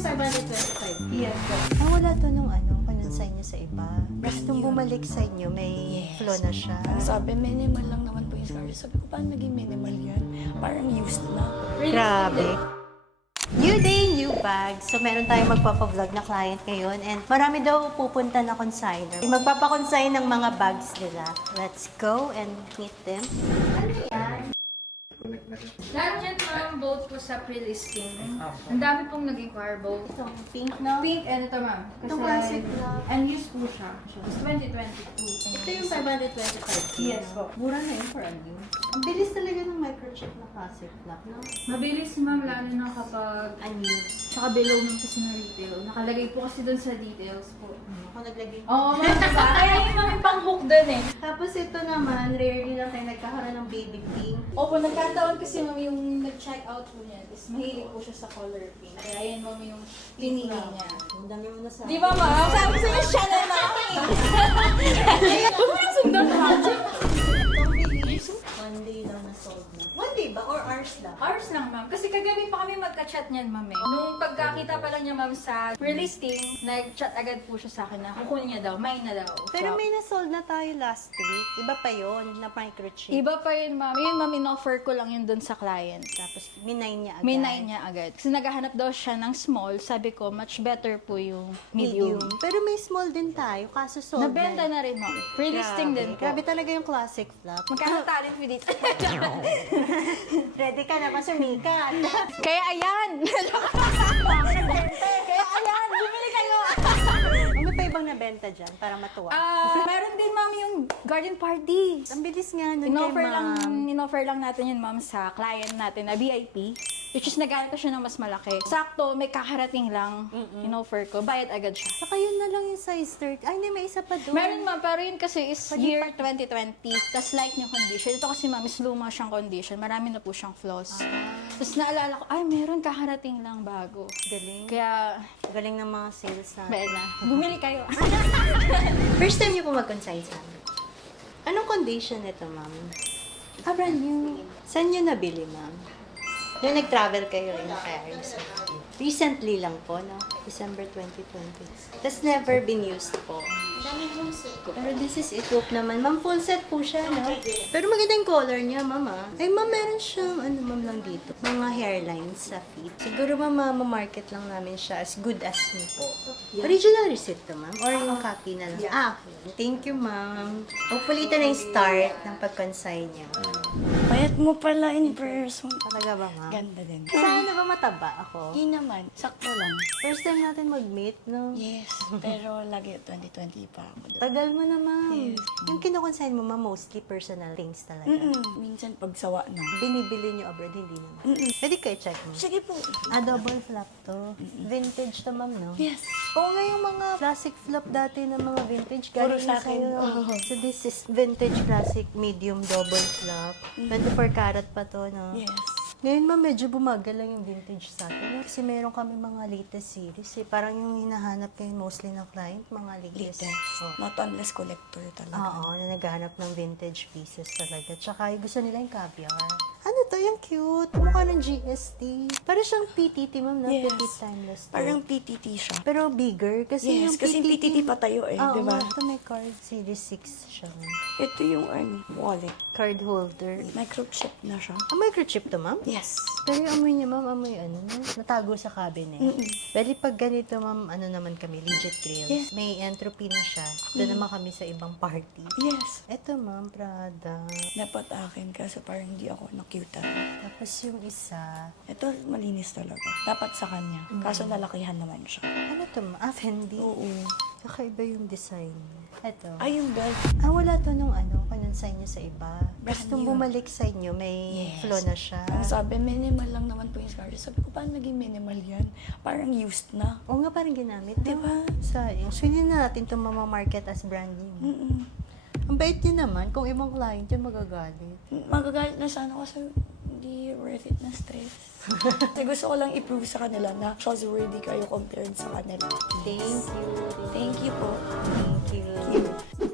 yung 525. Yes po. Wala to nung kinonsign niyo sa iba. Tapos nung bumalik sa inyo, may flaw na siya. Ang sabi, minimal lang naman po yung scars. Sabi ko, paano naging minimal yan? Parang used na. Grabe. New day, new bag. So, meron tayong magpapa-vlog na client ngayon and marami daw pupunta na consigner. Magpapa-consign ng mga bags nila. Let's go and meet them. Ano yan? Lahat dyan, ma'am, both po sa pre-listing. Ang dami pong nag-inquire both. Itong pink na. Pink and ito, ma'am. Itong classic na. And used po siya. It's 2022. Ito yung 525. Yes po. Mura na yun for a new. Ang bilis talaga ng microchip na classic lock, no? Mabilis, ma'am, lalo na kapag Unused. tsaka below ng kasi na retail. Nakalagay po kasi dun sa details po. Ako naglagay. Oo, ma'am, diba? Kaya yung mga pang-hook dun eh. Tapos ito naman, rarely lang tayo nagkakaroon ng baby pink. Opo, nagkataon kasi ma'am yung nag-check out po niya is mahilig po siya sa color pink. Kaya yan ma'am yung pinili niya. Ang dami mo na sa Di ba ma'am? Sabi sa iyo, siya na namin. Huwag mo nang sundan project. One day lang na sold na. One day ba? Or hours lang? Hours lang ma'am. Kasi kagabi pa kami magka-chat niyan ma'am eh. Nung pagkakita pa lang niya ma'am sa pre-listing, nag-chat agad po siya sa akin na kukunin niya daw, may na daw. Pero may na-sold na tayo last week. Iba pa yon na microchip. Iba pa yun ma'am. Yun ma'am, in-offer ko lang yun dun sa client. Tapos minay niya agad. Minay niya agad. Kasi naghahanap daw siya ng small. Sabi ko, much better po yung medium. Pero may small din tayo, kaso sold Nabenta na rin ma'am. Pre-listing din po. Grabe talaga yung classic flap. Magkano talent fee dito? Ready ka na ba sumikat? Kaya ayan! Kaya ayan! Bumili kayo! Ano pa ibang nabenta dyan para matuwa? Meron din ma'am yung garden party. Ang bilis nga nun kay ma'am. In-offer lang natin yun ma'am sa client natin na VIP. Which is naghanap ko siya ng mas malaki. Sakto, may kakarating lang. In-offer ko. Bayad agad siya. Saka yun na lang yung size 30. Ay, hindi, may isa pa doon. Meron ma'am, pero yun kasi is year 2020. Tapos like yung condition. Ito kasi ma'am is luma siyang condition. Marami na po siyang flaws. Tapos naalala ko, ay meron kakarating lang bago. Galing. Kaya, Galing ng mga sales na. bayad na. Bumili kayo. First time niyo po mag-consign sa amin. Anong condition nito, ma'am? Brand new. Saan niyo nabili, ma'am? Nung nag-travel kayo in Paris. Recently lang po, no? December 2020. That's never been used po. Pero this is it. Look naman. Ma'am, full set po siya, no? Pero magandang color niya, mama. Ay, ma'am, meron siyang, ma'am lang dito. Mga hairlines sa feet. Siguro, ma'am, ma-market lang namin siya as good as new po. Original receipt to, ma'am? Or yung copy na lang? Okay. Thank you, ma'am. Hopefully, ito na yung start ng pag-consign niya. Payat mo pala in person. Talaga ba, ma'am? Ganda din. Saan na ba mataba ako? Hindi naman. Sakto lang. First time natin mag-meet, no? Yes. Pero lagi 2020 pa ako. Tagal mo na, ma'am. Yes. Yung kinukonsign mo, ma'am, mostly personal things talaga. Minsan pagsawa na. Binibili niyo abroad, hindi naman. Pwede kayo check mo. Sige po. Double flap to. Vintage to, ma'am, no? Yes. Oo nga yung mga classic flap dati ng mga vintage. Puro Galing sa sa akin. sa'yo. Oo. So this is vintage classic medium double flap. 24 karat pa to, no? Yes. Ngayon, ma'am, medyo bumagal lang yung vintage sa atin. Kasi meron kami mga latest series. Eh. Parang yung hinahanap ngayon mostly ng client, mga latest. Oh. Not unless collector talaga. Oo, na naghahanap ng vintage pieces talaga. Tsaka gusto nila yung caviar. Ano to? Yung cute. Mukha ng GST. Parang siyang PTT, ma'am, na Yes. Petit Timeless. to. Parang PTT siya. Pero bigger. Kasi Yes, yung kasi PTT pa tayo eh, Oo, di ba? ito may card. Series 6 siya. ma'am. Ito yung wallet. Card holder. Microchip na siya. Microchip to, ma'am? Yes. Pero yung amoy niya, ma'am, amoy natago sa cabinet. Bali, pag ganito, ma'am, naman kami, legit grills. Yes. May entropy na siya. Doon naman kami sa ibang party. Yes. Eto, ma'am, Prada. Dapat akin kasi parang hindi ako nakyutan. Tapos yung isa, Ito malinis talaga. Dapat sa kanya. Kaso nalakihan naman siya. ano to, ma'am? Fendi. Oo. Kakaiba yung design. Eto. Ay, yung belt. Wala to nung kinonsign niyo sa iba. Brand Tapos nung new. bumalik sa inyo, may Yes. flaw na siya. Ang sabi, minimal lang naman po yung scars. Sabi ko, paano naging minimal yan? Parang used na. Oo nga, parang ginamit. Di ba? Sayang. So, hindi na natin ito mamamarket as brand new. Ang bait niyo naman, kung ibang client yun, magagalit. Magagalit na sana kasi hindi worth it na stress. Kasi gusto ko lang i-prove sa kanila na trustworthy kayo compared sa kanila. Thank you. Thank you po. Thank you.